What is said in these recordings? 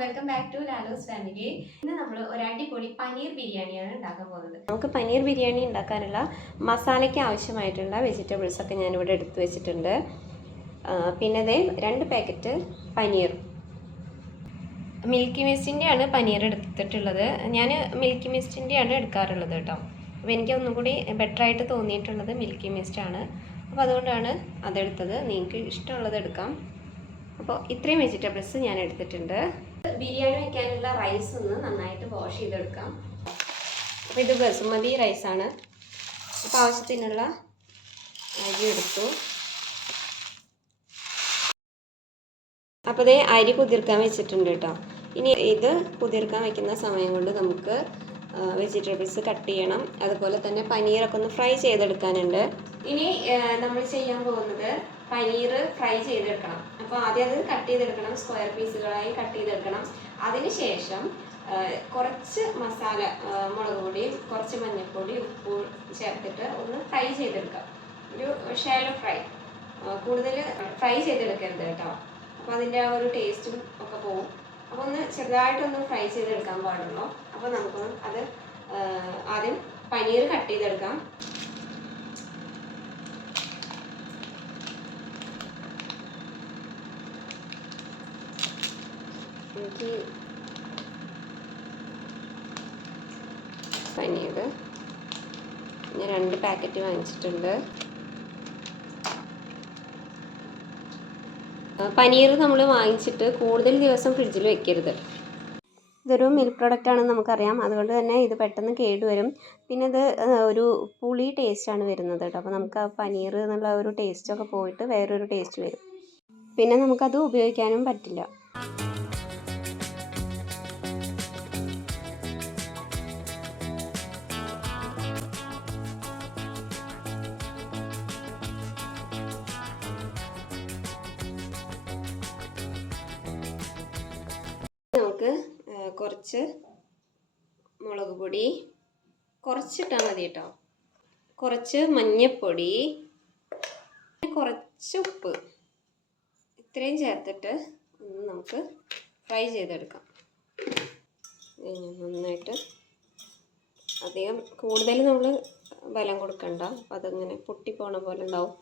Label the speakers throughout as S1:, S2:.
S1: Welcome back to Lalo's family ഇന്ന് നമ്മൾ ഒരു അടിപൊളി പനീർ ബിരിയാണിയാണ് ഉണ്ടാക്കാൻ പോകുന്നത്.
S2: നമുക്ക് പനീർ ബിരിയാണി ഉണ്ടാക്കാനുള്ള മസാലയ്ക്ക് ആവശ്യമായിട്ടുള്ള വെജിറ്റബിൾസ് ഒക്കെ ഞാനിവിടെ എടുത്തു വെച്ചിട്ടുണ്ട്. പിന്നെ അതേ രണ്ട് പാക്കറ്റ് പനീർ. മിൽക്കി മിസ്റ്റിന്റെയാണ് പനീർ എടുത്തിട്ടുള്ളത്. ഞാൻ മിൽക്കി മിസ്റ്റിന്റെയാണ് എടുക്കാറുള്ളത് കേട്ടോ. അപ്പോൾ എനിക്ക് ഒന്നും കൂടി ബെറ്റർ ആയിട്ട് തോന്നിയിട്ടുള്ളത് മിൽക്കി മിസ്റ്റാണ് അപ്പോൾ അതുകൊണ്ടാണ് അതെടുത്തത്. നിങ്ങൾക്ക് ഇഷ്ടമുള്ളത് എടുക്കാം. അപ്പോൾ ഇത്രയും വെജിറ്റബിൾസ് ഞാൻ എടുത്തിട്ടുണ്ട്. ബിരിയാണി വെക്കാനുള്ള റൈസ് ഒന്ന് നന്നായിട്ട് വാഷ് ചെയ്തെടുക്കാം. അപ്പോൾ ഇത് ബസുമതി റൈസാണ് അപ്പോൾ ആവശ്യത്തിനുള്ള അരി എടുത്തു. അപ്പോൾ ദേ അരി കുതിർക്കാൻ വെച്ചിട്ടുണ്ട് കേട്ടോ. ഇനി ഇത് കുതിർക്കാൻ വെക്കുന്ന സമയം കൊണ്ട് നമുക്ക് വെജിറ്റബിൾസ് കട്ട് ചെയ്യണം. അതുപോലെ തന്നെ പനീറൊക്കെ ഒന്ന് ഫ്രൈ ചെയ്തെടുക്കാനുണ്ട്. ഇനി നമ്മൾ ചെയ്യാൻ പോകുന്നത് പനീർ ഫ്രൈ ചെയ്തെടുക്കണം. അപ്പോൾ ആദ്യം അത് കട്ട് ചെയ്തെടുക്കണം സ്ക്വയർ പീസുകളായി കട്ട് ചെയ്തെടുക്കണം. അതിനുശേഷം ശേഷം കുറച്ച് മസാല മുളക് പൊടിയും കുറച്ച് മഞ്ഞൾപ്പൊടി ഉപ്പ് ചേർത്തിട്ട് ഒന്ന് ഫ്രൈ ചെയ്തെടുക്കാം ഒരു ഷാലോ ഫ്രൈ കൂടുതൽ ഫ്രൈ ചെയ്തെടുക്കരുത് കേട്ടോ. അപ്പോൾ അതിന്റെ ആ ഒരു ടേസ്റ്റും ഒക്കെ പോവും. അപ്പോൾ ഒന്ന് ചെറുതായിട്ടൊന്ന് ഫ്രൈ ചെയ്തെടുക്കാൻ പാടുള്ളൂ. അപ്പോൾ നമുക്കൊന്ന് അത് ആദ്യം പനീർ കട്ട് ചെയ്തെടുക്കാം. എനിക്ക് പനീർ. ഞാൻ രണ്ട് പാക്കറ്റ് വാങ്ങിച്ചിട്ടുണ്ട്. പനീർ നമ്മൾ വാങ്ങിച്ചിട്ട് കൂടുതൽ ദിവസം ഫ്രിഡ്ജിൽ വെക്കരുത്. ഇതൊരു മിൽക്ക് പ്രോഡക്റ്റ് ആണെന്ന് നമുക്കറിയാം. അതുകൊണ്ട് തന്നെ ഇത് പെട്ടെന്ന് കേടുവരും. പിന്നെ ഇത് ഒരു പുളി ടേസ്റ്റാണ് വരുന്നത് കേട്ടോ. അപ്പോൾ നമുക്ക് ആ പനീർ എന്നുള്ള ഒരു ടേസ്റ്റൊക്കെ പോയിട്ട് വേറൊരു ടേസ്റ്റ് വരും. പിന്നെ നമുക്കത് ഉപയോഗിക്കാനും പറ്റില്ല. മുളക് പൊടി കുറച്ചിട്ടാൽ മതി കേട്ടോ. കുറച്ച് മഞ്ഞൾപ്പൊടി കുറച്ച് ഉപ്പ്. ഇത്രയും ചേർത്തിട്ട് നമുക്ക് ഫ്രൈ ചെയ്തെടുക്കാം. നന്നായിട്ട് അധികം കൂടുതൽ നമ്മൾ ബലം കൊടുക്കണ്ട. അപ്പം അതിങ്ങനെ പൊട്ടിപ്പോണ പോലെ ഉണ്ടാവും.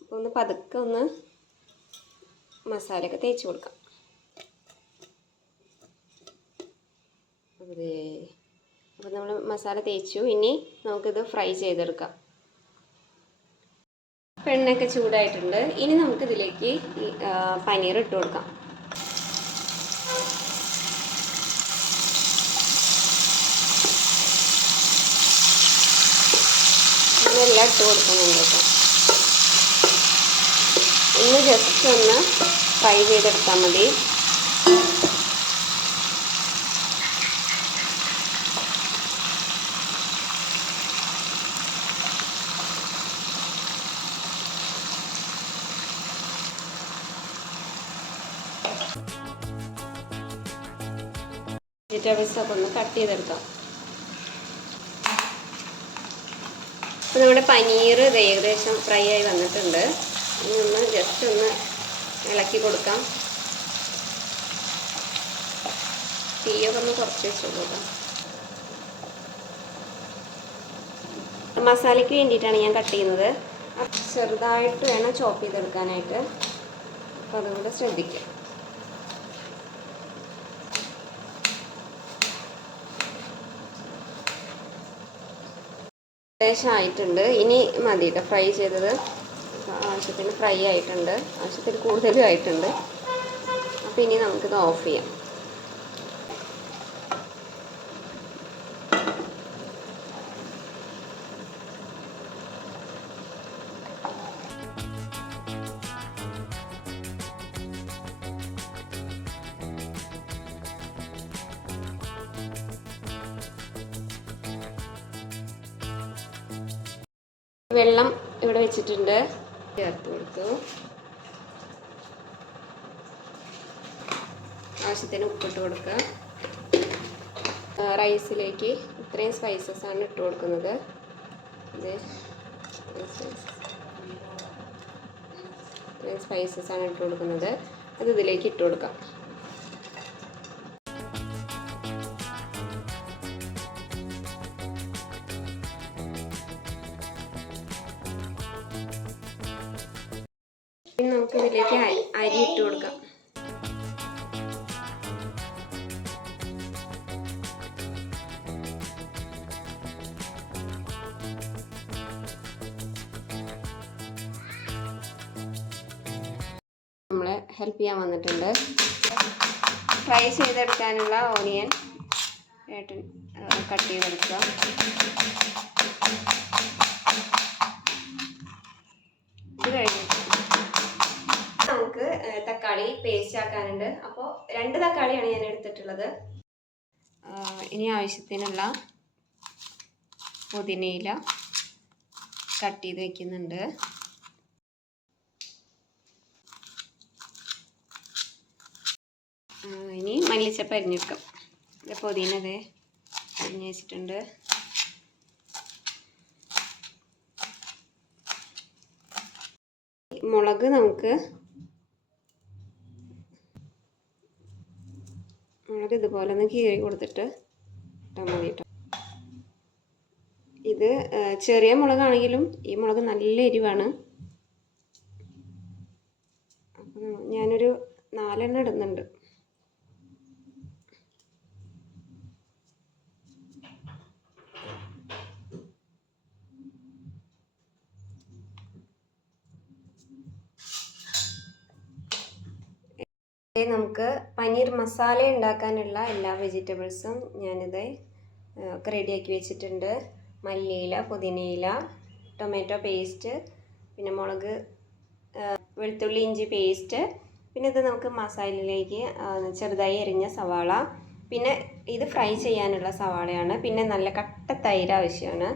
S2: അപ്പോൾ ഒന്ന് പതുക്കെ ഒന്ന് മസാലയൊക്കെ തേച്ച് കൊടുക്കാം. അപ്പോൾ നമ്മൾ മസാല തേച്ചു. ഇനി നമുക്കിത് ഫ്രൈ ചെയ്തെടുക്കാം. പെണ്ണൊക്കെ ചൂടായിട്ടുണ്ട്. ഇനി നമുക്കിതിലേക്ക് പനീർ ഇട്ട് കൊടുക്കാം. ഇതെല്ലാം ഇട്ട് കൊടുക്കണം കേട്ടോ. ഒന്ന് ജസ്റ്റ് ഒന്ന് ഫ്രൈ ചെയ്തെടുത്താൽ മതി. വെജിറ്റബിൾസ് ഒക്കെ ഒന്ന് കട്ട് ചെയ്തെടുക്കാം. അപ്പോൾ നമ്മുടെ പനീർ ഏകദേശം ഫ്രൈ ആയി വന്നിട്ടുണ്ട്. ഇനി ഒന്ന് ജസ്റ്റ് ഒന്ന് ഇളക്കി കൊടുക്കാം. തീയൊക്കെ ഒന്ന് കുറച്ച് വെച്ച് കൊടുക്കാം. മസാലയ്ക്ക് വേണ്ടിയിട്ടാണ് ഞാൻ കട്ട് ചെയ്യുന്നത്. ചെറുതായിട്ട് വേണം ചോപ്പ് ചെയ്തെടുക്കാനായിട്ട്. അപ്പോൾ അതുകൂടെ ശ്രദ്ധിക്കുക ഏകദേശം ആയിട്ടുണ്ട് ഇനി മതി കേട്ടോ ഫ്രൈ ചെയ്തത്. ആവശ്യത്തിന് ഫ്രൈ ആയിട്ടുണ്ട്. ആവശ്യത്തിന് കൂടുതലും ആയിട്ടുണ്ട്. അപ്പോൾ ഇനി നമുക്കിത് ഓഫ് ചെയ്യാം. വെള്ളം ഇവിടെ വെച്ചിട്ടുണ്ട്. ചേർത്ത് കൊടുത്തു. ആവശ്യത്തിന് ഉപ്പിട്ട് കൊടുക്കുക. റൈസിലേക്ക് ഇത്രയും സ്പൈസസ് ആണ് ഇട്ട് കൊടുക്കുന്നത്. ഇത് ഇത്രയും സ്പൈസസ് ആണ് ഇട്ട് കൊടുക്കുന്നത്. അത് ഇതിലേക്ക് ഇട്ട് കൊടുക്കാം. നമുക്ക് ഇതിലേക്ക് അരി ഇട്ട് കൊടുക്കാം. നമ്മളെ ഹെൽപ്പ് ചെയ്യാൻ വന്നിട്ടുണ്ട്. ഫ്രൈ ചെയ്തെടുക്കാനുള്ള ഓണിയൻ കട്ട് ചെയ്തെടുക്കുക ഇത് കഴിഞ്ഞിട്ട് നമുക്ക് ഏഹ്, തക്കാളി പേസ്റ്റ് ആക്കാനുണ്ട്. അപ്പോൾ രണ്ട് തക്കാളിയാണ് ഞാൻ എടുത്തിട്ടുള്ളത്. ഇനി ആവശ്യത്തിനുള്ള പുതിനയില കട്ട് ചെയ്ത് വെക്കുന്നുണ്ട്. ഇനി മല്ലിച്ചപ്പ് അരിഞ്ഞെടുക്കാം. ഇത് പുതിന അതെ അരിഞ്ഞ് വെച്ചിട്ടുണ്ട്. മുളക് നമുക്ക് മുളക് ഇതുപോലെ ഒന്ന് കീറി കൊടുത്തിട്ട് ഇട്ടാൽ മതി കേട്ടോ. ഇത് ചെറിയ മുളകാണെങ്കിലും ഈ മുളക് നല്ല എരിവാണ്. ഞാനൊരു നാലെണ്ണം ഇടുന്നുണ്ട്. നമുക്ക് പനീർ മസാല ഉണ്ടാക്കാനുള്ള എല്ലാ വെജിറ്റബിൾസും ഞാനിത് ഒക്കെ റെഡിയാക്കി വെച്ചിട്ടുണ്ട്. മല്ലിയില പുതിനയില ടൊമാറ്റോ പേസ്റ്റ് പിന്നെ മുളക് വെളുത്തുള്ളി ഇഞ്ചി പേസ്റ്റ് പിന്നെ ഇത് നമുക്ക് മസാലയിലേക്ക് ചെറുതായി എരിഞ്ഞ സവാള പിന്നെ ഇത് ഫ്രൈ ചെയ്യാനുള്ള സവാളയാണ്. പിന്നെ നല്ല കട്ട തൈര് ആവശ്യമാണ്.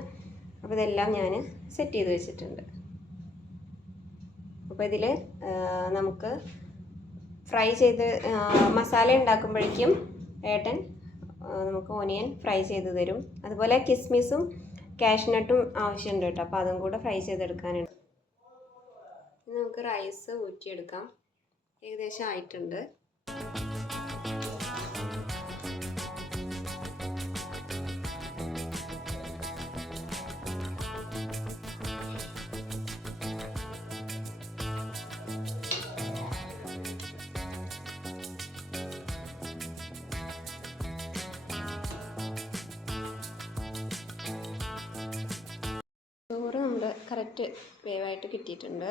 S2: അപ്പോൾ ഇതെല്ലാം ഞാൻ സെറ്റ് ചെയ്ത് വെച്ചിട്ടുണ്ട്. അപ്പോൾ ഇതിൽ നമുക്ക് ഫ്രൈ ചെയ്ത് മസാല ഉണ്ടാക്കുമ്പോഴേക്കും ഏട്ടൻ നമുക്ക് ഓനിയൻ ഫ്രൈ ചെയ്ത് തരും. അതുപോലെ കിസ്മിസും കാഷ്നട്ടും ആവശ്യമുണ്ട് കേട്ടോ. അപ്പോൾ അതും കൂടെ ഫ്രൈ ചെയ്തെടുക്കാനുണ്ട് നമുക്ക് റൈസ് ഊറ്റിയെടുക്കാം. ഏകദേശം ആയിട്ടുണ്ട്. കറക്റ്റ് വേവായിട്ട് കിട്ടിയിട്ടുണ്ട്.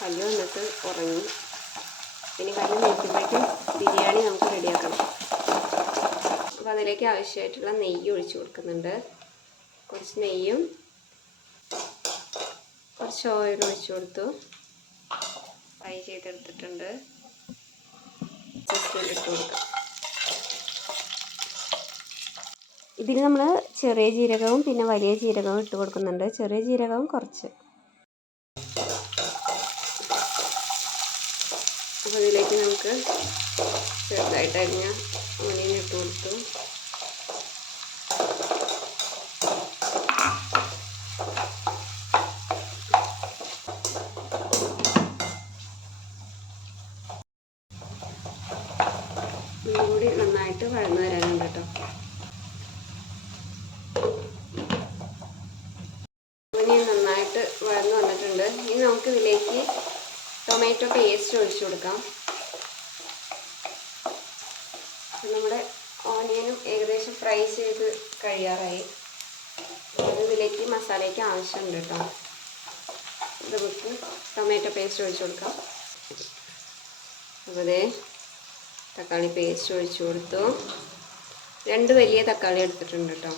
S2: കല്ല് വന്നിട്ട് ഉറങ്ങി. ഇനി കല്ല് നീക്കുമ്പോഴേക്കും ബിരിയാണി നമുക്ക് റെഡിയാക്കണം. അപ്പോൾ അതിലേക്ക് ആവശ്യമായിട്ടുള്ള നെയ്യ് ഒഴിച്ചു കൊടുക്കുന്നുണ്ട്. കുറച്ച് നെയ്യും കുറച്ച് ഓയിൽ ഒഴിച്ചു കൊടുത്തു. ഫ്രൈ ചെയ്തെടുത്തിട്ടുണ്ട്. ജസ്റ്റ് ഇട്ട് കൊടുക്കാം. ഇതിൽ നമ്മൾ ചെറിയ ജീരകവും പിന്നെ വലിയ ജീരകവും ഇട്ട് കൊടുക്കുന്നുണ്ട്. ചെറിയ ജീരകവും കുറച്ച്. അപ്പോൾ ഇതിലേക്ക് നമുക്ക് ചെറുതായിട്ട് അരിഞ്ഞ ഇട്ട് കൊടുത്തു ഒന്നും കൂടി നന്നായിട്ട് വഴന്നു വരാനുണ്ട് കേട്ടോ ഓനിയൻ നന്നായിട്ട് വഴന്നു വന്നിട്ടുണ്ട് ഇനി നമുക്ക് ഇതിലേക്ക് ടൊമാറ്റോ പേസ്റ്റ് ഒഴിച്ചു കൊടുക്കാം. നമ്മുടെ ഓനിയനും ഏകദേശം ഫ്രൈ ചെയ്ത് കഴിയാറായി. ഇതിലേക്ക് മസാലയ്ക്ക് ആവശ്യമുണ്ട് കേട്ടോ. നമുക്ക് ടൊമാറ്റോ പേസ്റ്റ് ഒഴിച്ചു കൊടുക്കാം. അപ്പോൾ തക്കാളി പേസ്റ്റ് ഒഴിച്ചു കൊടുത്തു. രണ്ട് വലിയ തക്കാളി എടുത്തിട്ടുണ്ട് കേട്ടോ.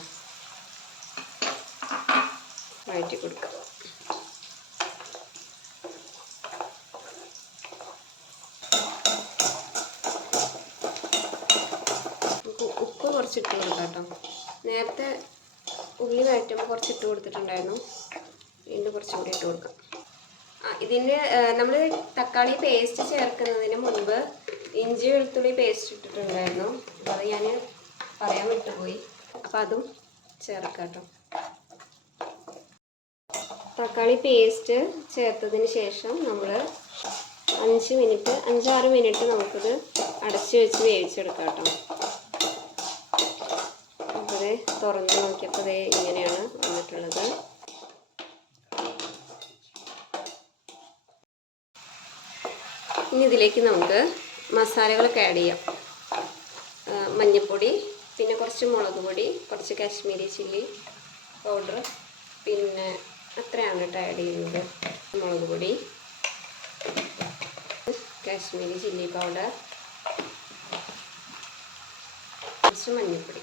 S2: വഴറ്റി കൊടുക്കാം നമുക്ക് ഉപ്പ് കുറച്ചിട്ട് കൊടുക്കാം കേട്ടോ നേരത്തെ ഉള്ളി വഴറ്റുമ്പോൾ കുറച്ചിട്ട് കൊടുത്തിട്ടുണ്ടായിരുന്നു. വീണ്ടും കുറച്ചും കൂടി ഇട്ട് കൊടുക്കാം. ആ ഇതിന്റെ നമ്മൾ തക്കാളി പേസ്റ്റ് ചേർക്കുന്നതിന് മുൻപ് ഇഞ്ചി വെളുത്തുള്ളി പേസ്റ്റ് ഇട്ടിട്ടുണ്ടായിരുന്നു. അത് ഞാൻ പറയാൻ വിട്ടുപോയി. അപ്പോൾ അതും ചേർക്കാം കേട്ടോ തക്കാളി പേസ്റ്റ് ചേർത്തതിന് ശേഷം നമ്മൾ അഞ്ച് മിനിറ്റ് അഞ്ചാറ് മിനിറ്റ് നമുക്കിത് അടച്ചു വെച്ച് വേവിച്ചെടുക്കാം കേട്ടോ തുറന്ന് നോക്കിയപ്പോൾ ദേ ഇങ്ങനെയാണ് വന്നിട്ടുള്ളത്. ഇനി ഇതിലേക്ക് നമുക്ക് മസാലകളൊക്കെ ആഡ് ചെയ്യാം. മഞ്ഞൾപ്പൊടി പിന്നെ കുറച്ച് മുളക് പൊടി കുറച്ച് കാശ്മീരി ചില്ലി പൗഡർ പിന്നെ അത്രയാണ് കേട്ടോ ആഡ് ചെയ്യുന്നത്. മുളക് പൊടി കാശ്മീരി ചില്ലി പൗഡർ കുറച്ച് മഞ്ഞൾപ്പൊടി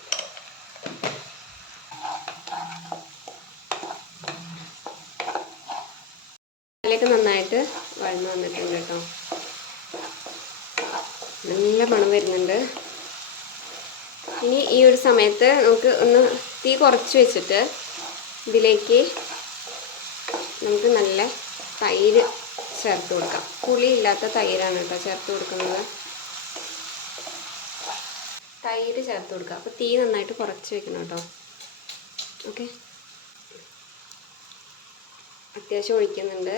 S2: അതിലേക്ക് നന്നായിട്ട് വഴന്ന് വന്നിട്ടുണ്ട് കേട്ടോ. നല്ല മണം വരുന്നുണ്ട്. ഇനി ഈ ഒരു സമയത്ത് നമുക്ക് ഒന്ന് തീ കുറച്ച് വെച്ചിട്ട് ഇതിലേക്ക് നമുക്ക് നല്ല തൈര് ചേർത്ത് കൊടുക്കാം. പുളിയില്ലാത്ത തൈരാണ് കേട്ടോ ചേർത്ത് കൊടുക്കുന്നത്. തൈര് ചേർത്ത് കൊടുക്കുക അപ്പോൾ തീ നന്നായിട്ട് കുറച്ച് വെക്കണം കേട്ടോ. ഓക്കെ. അത്യാവശ്യം ഒഴിക്കുന്നുണ്ട്.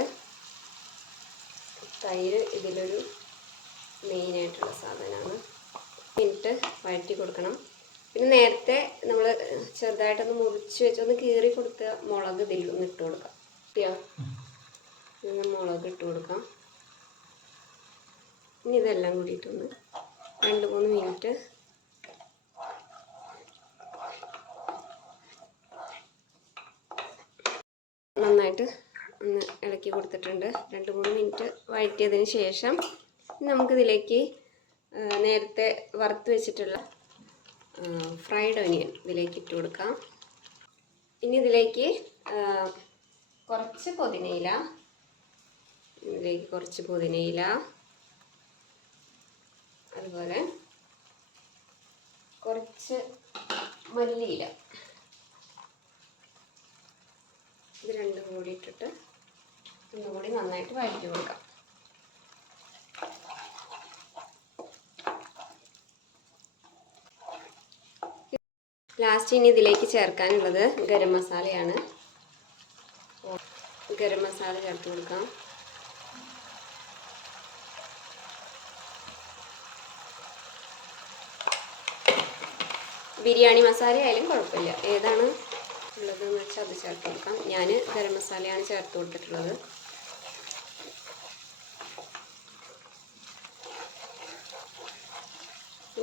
S2: തൈര് ഇതിലൊരു മെയിനായിട്ടുള്ള സാധനമാണ്. എന്നിട്ട് വഴറ്റി കൊടുക്കണം. പിന്നെ നേരത്തെ നമ്മൾ ചെറുതായിട്ടൊന്ന് മുറിച്ച് വെച്ച് ഒന്ന് കീറി കൊടുത്ത മുളക് ഇതിൽ ഒന്ന് ഇട്ട് കൊടുക്കാം. കിട്ടിയോ മുളക് ഇട്ട് കൊടുക്കാം. ഇനി ഇതെല്ലാം കൂടിയിട്ടൊന്ന് രണ്ട് മൂന്ന് മിനിറ്റ് നന്നായിട്ട് ഒന്ന് ഇളക്കി കൊടുത്തിട്ടുണ്ട്. രണ്ട് മൂന്ന് മിനിറ്റ് വഴറ്റിയതിന് ശേഷം നമുക്കിതിലേക്ക് നേരത്തെ വറുത്ത് വെച്ചിട്ടുള്ള ഫ്രൈഡ് ഒനിയൻ ഇതിലേക്ക് ഇട്ട് കൊടുക്കാം. ഇനി ഇതിലേക്ക് കുറച്ച് പുതിനയില ഇതിലേക്ക് കുറച്ച് പുതിനയില അതുപോലെ കുറച്ച് മല്ലിയില. ഇത് രണ്ടും കൂടി ഇട്ടിട്ട് ഒന്നുകൂടി നന്നായിട്ട് വഴറ്റി കൊടുക്കാം. ലാസ്റ്റ് ഇനി ഇതിലേക്ക് ചേർക്കാനുള്ളത് ഗരം മസാലയാണ്. ഗരം മസാല ചേർത്ത് കൊടുക്കാം. ബിരിയാണി മസാല ആയാലും കുഴപ്പമില്ല. ഏതാണ് ഉള്ളതെന്ന് വെച്ചാൽ അത് ചേർത്ത് കൊടുക്കാം. ഞാൻ ഗരം മസാലയാണ് ചേർത്ത് കൊടുത്തിട്ടുള്ളത്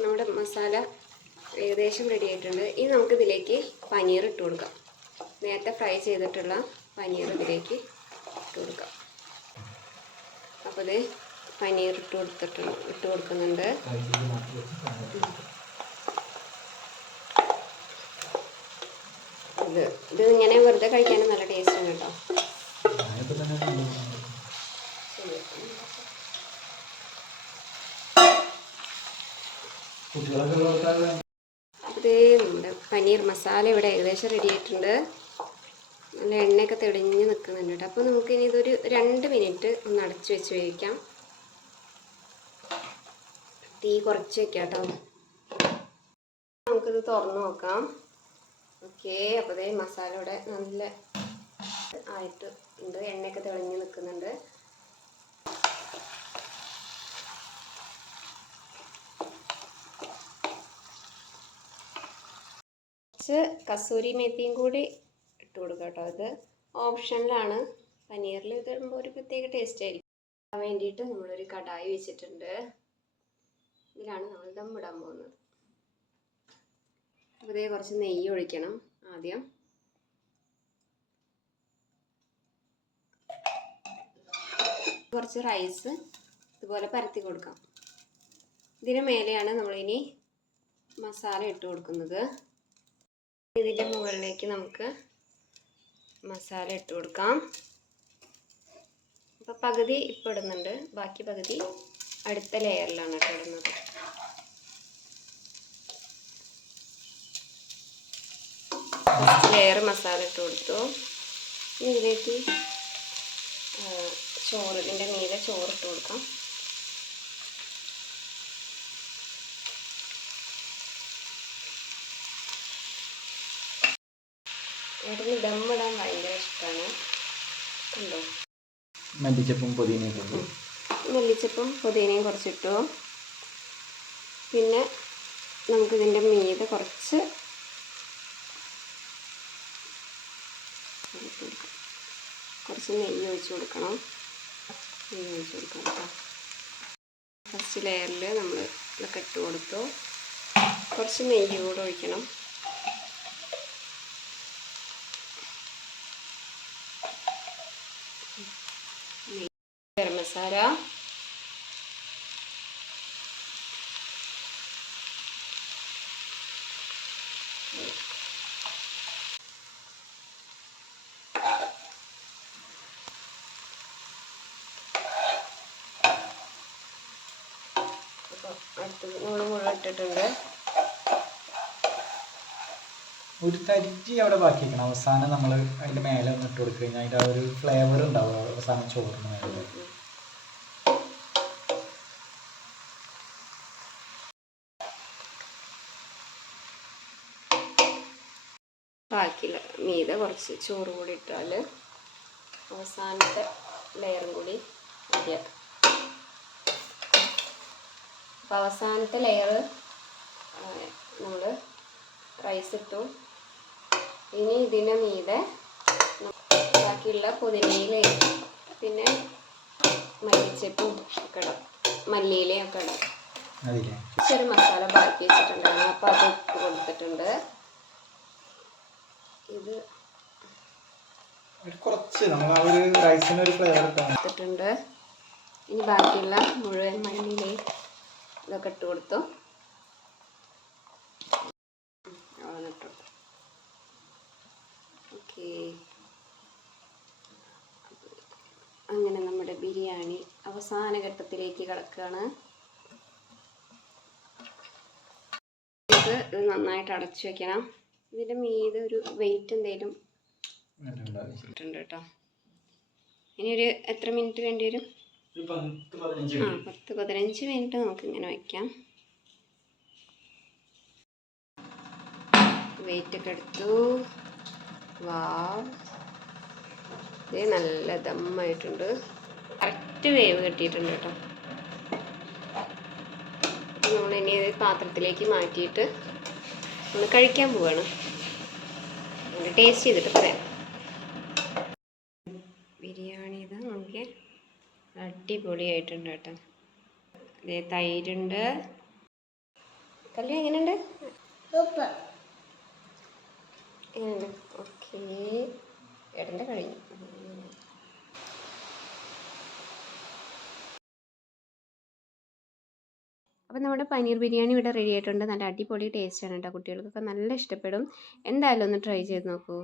S2: നമ്മുടെ മസാല ഏകദേശം റെഡി ആയിട്ടുണ്ട്. ഇനി നമുക്ക് ഇതിലേക്ക് പനീർ ഇട്ട് കൊടുക്കാം. നേരത്തെ ഫ്രൈ ചെയ്തിട്ടുള്ള പനീർ ഇതിലേക്ക് ഇട്ട് കൊടുക്കാം. അപ്പോൾ ഇത് പനീർ ഇട്ട് കൊടുത്തിട്ടുണ്ട് ഇട്ട് കൊടുക്കുന്നുണ്ട്. ഇത് ഇത് ഇങ്ങനെ വെറുതെ കഴിക്കാനും നല്ല ടേസ്റ്റ് ഉണ്ട് കേട്ടോ.
S3: കുട്ടികളൊക്കെ ഉള്ളവർക്കല്ല
S2: അപ്പോൾ ഇത് നമ്മുടെ പനീർ മസാല ഇവിടെ ഏകദേശം റെഡി ആയിട്ടുണ്ട്. നല്ല എണ്ണയൊക്കെ തെളിഞ്ഞ് നിൽക്കുന്നുണ്ട് കേട്ടോ. അപ്പോൾ നമുക്കിനി ഇതൊരു രണ്ട് മിനിറ്റ് ഒന്ന് അടച്ചു വെച്ച് വേവിക്കാം. തീ കുറച്ച് വെക്കാം കേട്ടോ. നമുക്കിത് തുറന്ന് നോക്കാം. ഓക്കെ അപ്പോൾ ദേ മസാല ഇവിടെ നല്ല ആയിട്ട് ഉണ്ട്. എണ്ണയൊക്കെ തെളിഞ്ഞ് നിൽക്കുന്നുണ്ട് കുറച്ച് കസൂരി മേത്തിയും കൂടി ഇട്ട് കൊടുക്കുക കേട്ടോ. ഇത് ഓപ്ഷനിലാണ്. പനീറിൽ ഇത് ഇടുമ്പോൾ ഒരു പ്രത്യേക ടേസ്റ്റ് ആയിരിക്കും. അതിന് വേണ്ടിയിട്ട് നമ്മളൊരു കടായി വെച്ചിട്ടുണ്ട്. ഇതിലാണ് നമ്മൾ ദം ഇടാൻ പോകുന്നത്. ഇതേ കുറച്ച് നെയ്യ് ഒഴിക്കണം ആദ്യം. കുറച്ച് റൈസ് ഇതുപോലെ പരത്തി കൊടുക്കാം. ഇതിന് മേലെയാണ് നമ്മളിനി മസാല ഇട്ട് കൊടുക്കുന്നത്. ഇതിന്റെ മുകളിലേക്ക് നമുക്ക് മസാല ഇട്ട് കൊടുക്കാം. അപ്പോൾ പകുതി ഇപ്പോൾ ഇടുന്നുണ്ട്. ബാക്കി പകുതി അടുത്ത ലെയറിലാണ് കേട്ടോ ഇടുന്നത്. ലെയർ മസാല ഇട്ട് കൊടുത്തു. ഇതിലേക്ക് ചോറ് ഇതിന്റെ മീതെ ചോറ് ഇട്ട് കൊടുക്കാം. ഏട്ടന് ദമ്മിടാൻ ഭയങ്കര ഇഷ്ടമാണ് കണ്ടോ?
S3: മല്ലിച്ചപ്പും പുതിനയും
S2: മല്ലിച്ചപ്പും പുതിനയും കുറച്ചിട്ടു. പിന്നെ നമുക്ക് നമുക്കിതിന്റെ മീതെ കുറച്ച് കുറച്ച് നെയ്യ് ഒഴിച്ച് കൊടുക്കണം. നെയ്യ് ഒഴിച്ച് കൊടുക്കണം കേട്ടോ. ഫസ്റ്റ് ലെയറിൽ നമ്മൾ ഇതൊക്കെ ഇട്ട് കൊടുത്തു. കുറച്ച് നെയ്യ് കൂടെ ഒഴിക്കണം നെയ്യ്, അപ്പോൾ അടുത്തത് നമ്മൾ മുഴുവൻ ഇട്ടിട്ടുണ്ട്.
S3: ഒരു തരിച്ച് അവിടെ ബാക്കി വെക്കണം അവസാനം നമ്മൾ അതിന്റെ മേലെ ഒന്ന് ഇട്ട് കൊടുത്തു കഴിഞ്ഞാൽ അതിന്റെ ആ ഒരു ഫ്ലേവർ ഉണ്ടാവും. അവസാനം ചോറിന് മേലെ.
S2: ബാക്കി മീതെ കുറച്ച് ചോറ് കൂടി ഇട്ടാൽ അവസാനത്തെ ലെയറും കൂടി മതിയാക്കാം. അപ്പോൾ അവസാനത്തെ ലെയർ നമ്മൾ റൈസ് ഇട്ടു. ഇനി ഇതിന്റെ മീതെ ബാക്കിയുള്ള പുതിനയിലയും പിന്നെ മല്ലിച്ചപ്പും ഒക്കെ ഇടാം. മല്ലിയിലയും ഒക്കെ ഇടാം. ചെറു മസാല ബാക്കി വെച്ചിട്ടുണ്ടായിരുന്നു. അപ്പോൾ അത് ഇട്ട് കൊടുത്തിട്ടുണ്ട്. ഇത്
S3: കുറച്ച് നമ്മൾ ആ ഒരു റൈസിന് ഒരു ഫ്ലേവർ
S2: എടുത്തിട്ടുണ്ട് ഇനി ബാക്കിയുള്ള മുഴുവൻ മല്ലിയിലയും ഇതൊക്കെ ഇട്ട് കൊടുത്തു. ഓക്കെ. അങ്ങനെ നമ്മുടെ ബിരിയാണി അവസാന ഘട്ടത്തിലേക്ക് കിടക്കുകയാണ്. ഇത് നന്നായിട്ട് അടച്ചു വെക്കണം. ഇതിന്റെ മീതെ ഒരു വെയിറ്റ് എന്തെങ്കിലും ഇട്ടിട്ടുണ്ട് കേട്ടോ. ഇനി ഒരു എത്ര മിനിറ്റ് വേണ്ടി വരും? ആ പത്ത് പതിനഞ്ച് മിനിറ്റ് നമുക്ക് ഇങ്ങനെ വയ്ക്കാം വെയിറ്റ് ഒക്കെ എടുത്തു. വാ ഇത് നല്ല ദമ്മായിട്ടുണ്ട്. കറക്റ്റ് വേവ് കിട്ടിയിട്ടുണ്ട് കേട്ടോ. നമ്മളിനി ഇത് പാത്രത്തിലേക്ക് മാറ്റിയിട്ട് നമ്മൾ കഴിക്കാൻ പോവാണ്. ടേസ്റ്റ് ചെയ്തിട്ട് പറയാം. ബിരിയാണി ഇത് നോക്കിയേ. അടിപൊളിയായിട്ടുണ്ട് കേട്ടോ. അതേ തൈരുണ്ട്. കല്ല് എങ്ങനെയുണ്ട്? എങ്ങനെയുണ്ട്? ഓക്കേ ഏട്ടന്റെ കഴിഞ്ഞു. അപ്പോൾ നമ്മുടെ പനീർ ബിരിയാണി ഇവിടെ റെഡി ആയിട്ടുണ്ട്. നല്ല അടിപൊളി ടേസ്റ്റാണ് കേട്ടോ കുട്ടികൾക്കൊക്കെ. നല്ല ഇഷ്ടപ്പെടും. എന്തായാലും ഒന്ന് ട്രൈ ചെയ്ത് നോക്കൂ.